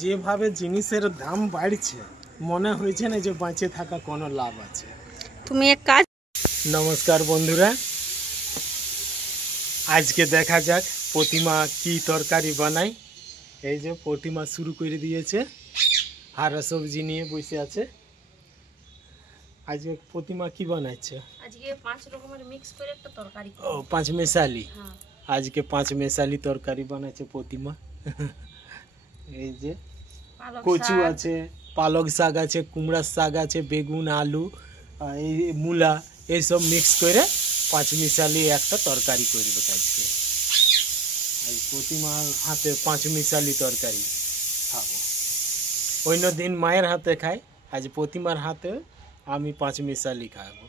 যেভাবে জিনিসের দাম বাড়ছে মনে হয়েছে না যে বাঁচে থাকা কোনো লাভ আছে। তুমি এক কাজ। নমস্কার বন্ধুরা, আজকে দেখা যাক প্রতিমা কি তরকারি বানায়। এই যে প্রতিমা শুরু করে দিয়েছে, হারা সবজি নিয়ে বসে আছে। আজকে প্রতিমা কি বানাচ্ছে? আজকে 5 রকমের মিক্স করে একটা তরকারি করব। ও, পাঁচ মেশালি। হ্যাঁ, আজকে পাঁচ মেশালি তরকারি বানাচ্ছে প্রতিমা। এই যে পালক কচু শাক আছে, পালক শাক আছে, কুমড়ার শাক আছে, বেগুন, আলু, এই মূলা, এইসব মিক্স করে পাঁচ মিশালি একটা তরকারি করবে আজকে। এই প্রতিমার হাতে পাঁচ মিশালি তরকারি খাবো। অন্য দিন মায়ের হাতে খাই, আজ প্রতিমার হাতে আমি পাঁচ মিশালি খাবো।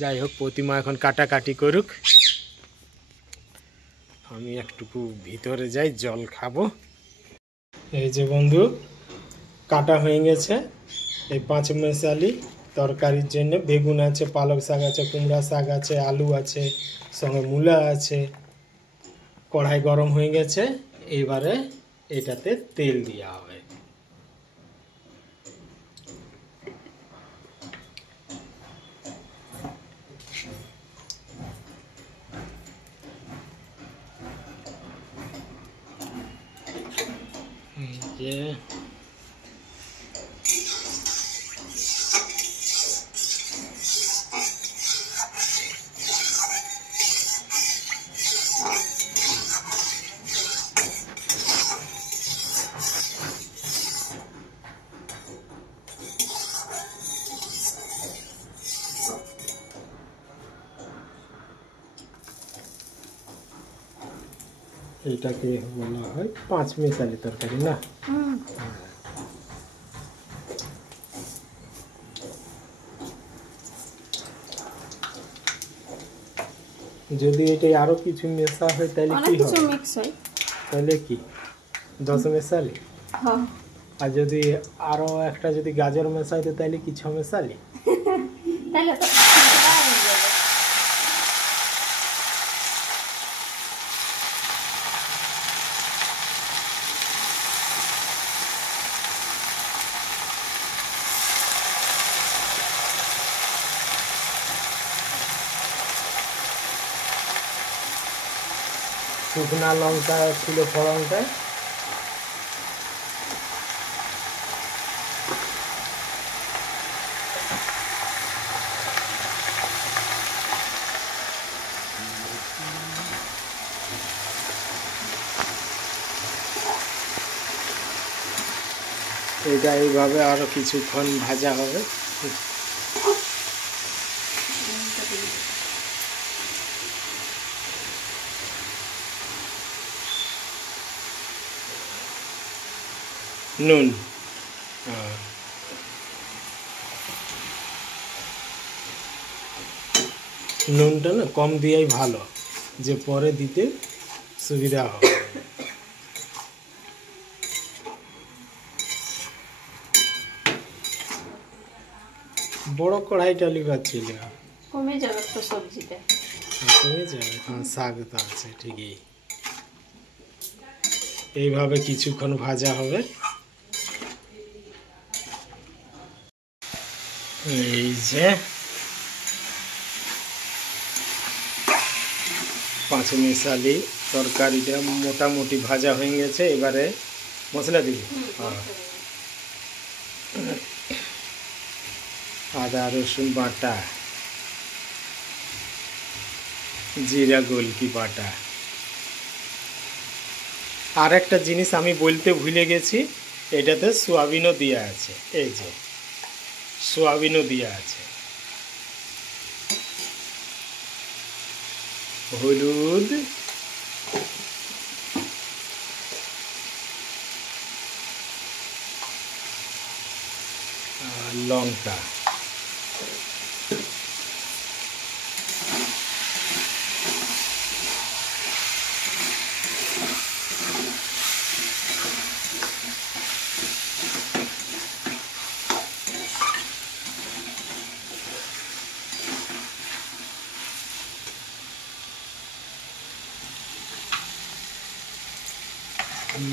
যাই হোক, প্রতিমা এখন কাটাকাটি করুক, আমি একটুকু ভিতরে যাই, জল খাবো। এই যে বন্ধু, কাটা হয়ে গেছে এই পাঁচ মেশালি তরকারির জন্য। বেগুন আছে, পালক শাক আছে, কুমড়া শাক আছে, আলু আছে, সঙ্গে মূলা আছে। কড়াই গরম হয়ে গেছে, এবারে এটাতে তেল দেওয়া হবে। এই যে এটাকে বলা হয় পাঁচ মেশালি তরকারি না? যদি এটা আরো কিছু মেশা হয় তাহলে অনেক কি কিছু হবে? মিক্স হয়। তাহলে কি 10 মেশালি? হ্যাঁ, আর যদি আরো একটা যদি গাজর মেশাই তো তাহলে কি 6 মেশালি? তাহলে তো খিচুড়া হয়ে যাবে। শুকনা লঙ্কা ছিল ফোড়নটা, এটা এইভাবে আরো কিছুক্ষণ ভাজা হবে। নুন, নুনটা না কম দিয়েই ভালো, যে পরে দিতে সুবিধা হবে। বড় কড়াইটা লিভার ছিল, কমে যাবে তো সবজিটা। কমে যাবে। হ্যাঁ, শাক তো আছে ঠিকই। এইভাবে কিছুক্ষণ ভাজা হবে। এই যে পাঁচ মিশালি তরকারিটা মোটামুটি ভাজা হয়ে গেছে, এবারে মশলা দিবি। হ্যাঁ, আদা রসুন বাটা, জিরা গোলকি বাটা। আর একটা জিনিস আমি বলতে ভুলে গেছি, এটাতে সোয়াবিনও দেওয়া আছে। এই যে সোয়াবিনও দেওয়া আছে। হলুদ, আর লঙ্কা। ভাজা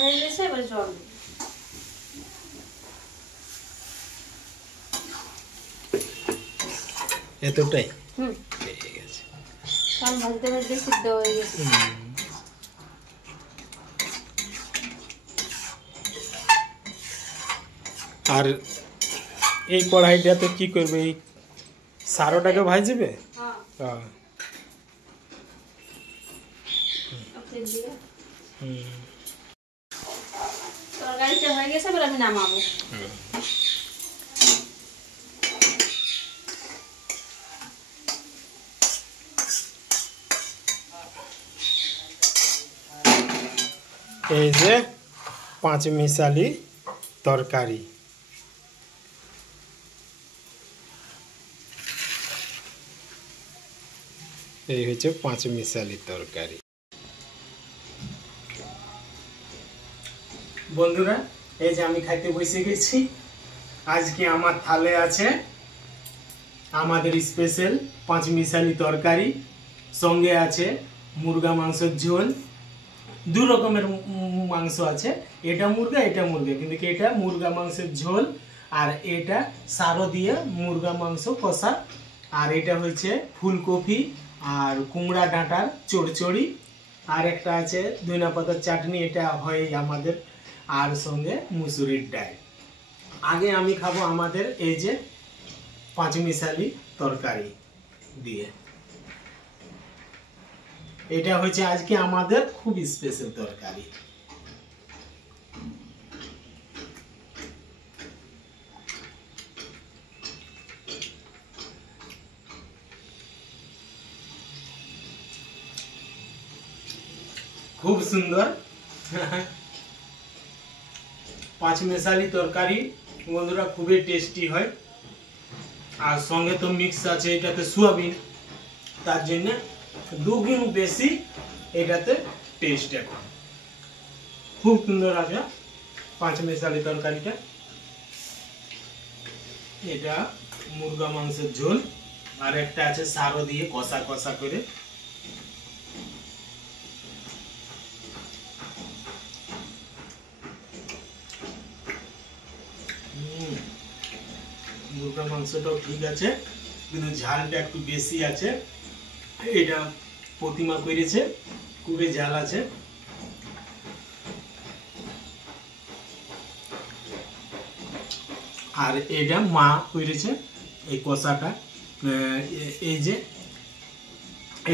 হয়ে গেছে, এবার জল দিই। এতটাই হুম, ঠিক আছে। কারণ ভাজতে ভাজতে সিদ্ধ হয়ে গেছে। আর এই কড়াইটাতে কি করবে, এই সারোটাকে ভাজবে? হ্যাঁ, হ্যাঁ। আপনি দিয়ে হুম। তরকারিটা হয়ে গেছে, এবার আমি নামাবো। এই যে 5 মিশালি তরকারি। এই হচ্ছে 5 মিশালি তরকারি। বন্ধুরা, এই যে আমি খাইতে বসে গেছি। আজকে আমার থালে আছে আমাদের স্পেশাল 5 মিশালি তরকারি, সঙ্গে আছে মুরগা মাংসের ঝোল। দু রকমের মাংস আছে, এটা মুরগা কিন্তু এটা মুরগা মাংসের ঝোল, আর এটা সারো দিয়ে মুরগা মাংস কষা, আর এটা হচ্ছে ফুলকপি আর কুমড়া ডাঁটার চড়চড়ি, আর একটা আছে ধনিয়া পাতার চাটনি, এটা হয় আমাদের, আর সঙ্গে মুসুরির ডাল। আগে আমি খাবো আমাদের এই যে 5 মিশালি তরকারি দিয়ে। এটা হচ্ছে আজকে আমাদের খুব স্পেশাল তরকারি। খুব সুন্দর 5 মিশালি তরকারি বন্ধুরা, খুবই টেস্টি হয়। আর সঙ্গে তো মিক্স আছে এটাতে সোয়াবিন, তার জন্য দুগুণ বেশি এটাতে টেস্ট। এখন খুব সুন্দর আছে 5 মিশালি তরকারিটা। এটা মুরগা মাংসের ঝোল, আর একটা আছে সারো দিয়ে কষা কষা করে। মুরগা মাংসটাও ঠিক আছে, কিন্তু ঝালটা একটু বেশি আছে। এটা প্রতিমা করেছে, খুবই ঝাল আছে। আর এটা মা করেছে এই কষাটা। এই যে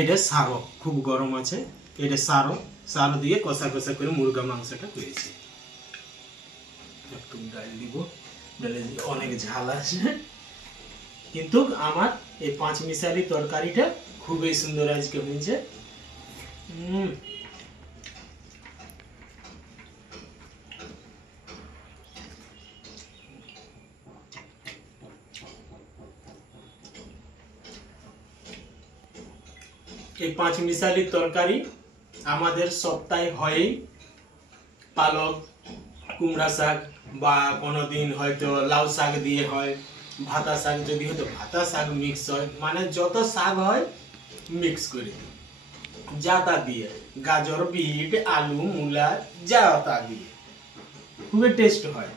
এটা সারো খুব গরম আছে, এটা সারো সারো দিয়ে কষা কষা করে মুরগা মাংসটা করেছে। একটু ডাল দিব, ডালে অনেক ঝাল আছে, কিন্তু আমার এই 5 মিশালি তরকারিটা খুবই সুন্দর আজকে হয়েছে। এই 5 মিশালি তরকারি আমাদের সপ্তাহে হয়ই। পালক কুমড়া শাক, বা কোনোদিন হয়তো লাউ শাক দিয়ে হয়, ভাতা শাক যদি হয়তো ভাতা শাক মিক্স হয়, মানে যত শাক হয় মিক্স করে যা তা দিয়ে, গাজর বিট আলু মূলা যা তা দিয়ে খুবই টেস্ট হয়।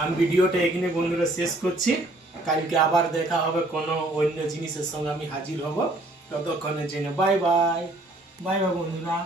আমি ভিডিওটা এখানে বন্ধুরা শেষ করছি। কালকে আবার দেখা হবে কোনো অন্য জিনিসের সঙ্গে, আমি হাজির হব। ততক্ষণের জন্য বাই বাই। বাই বাই বন্ধুরা।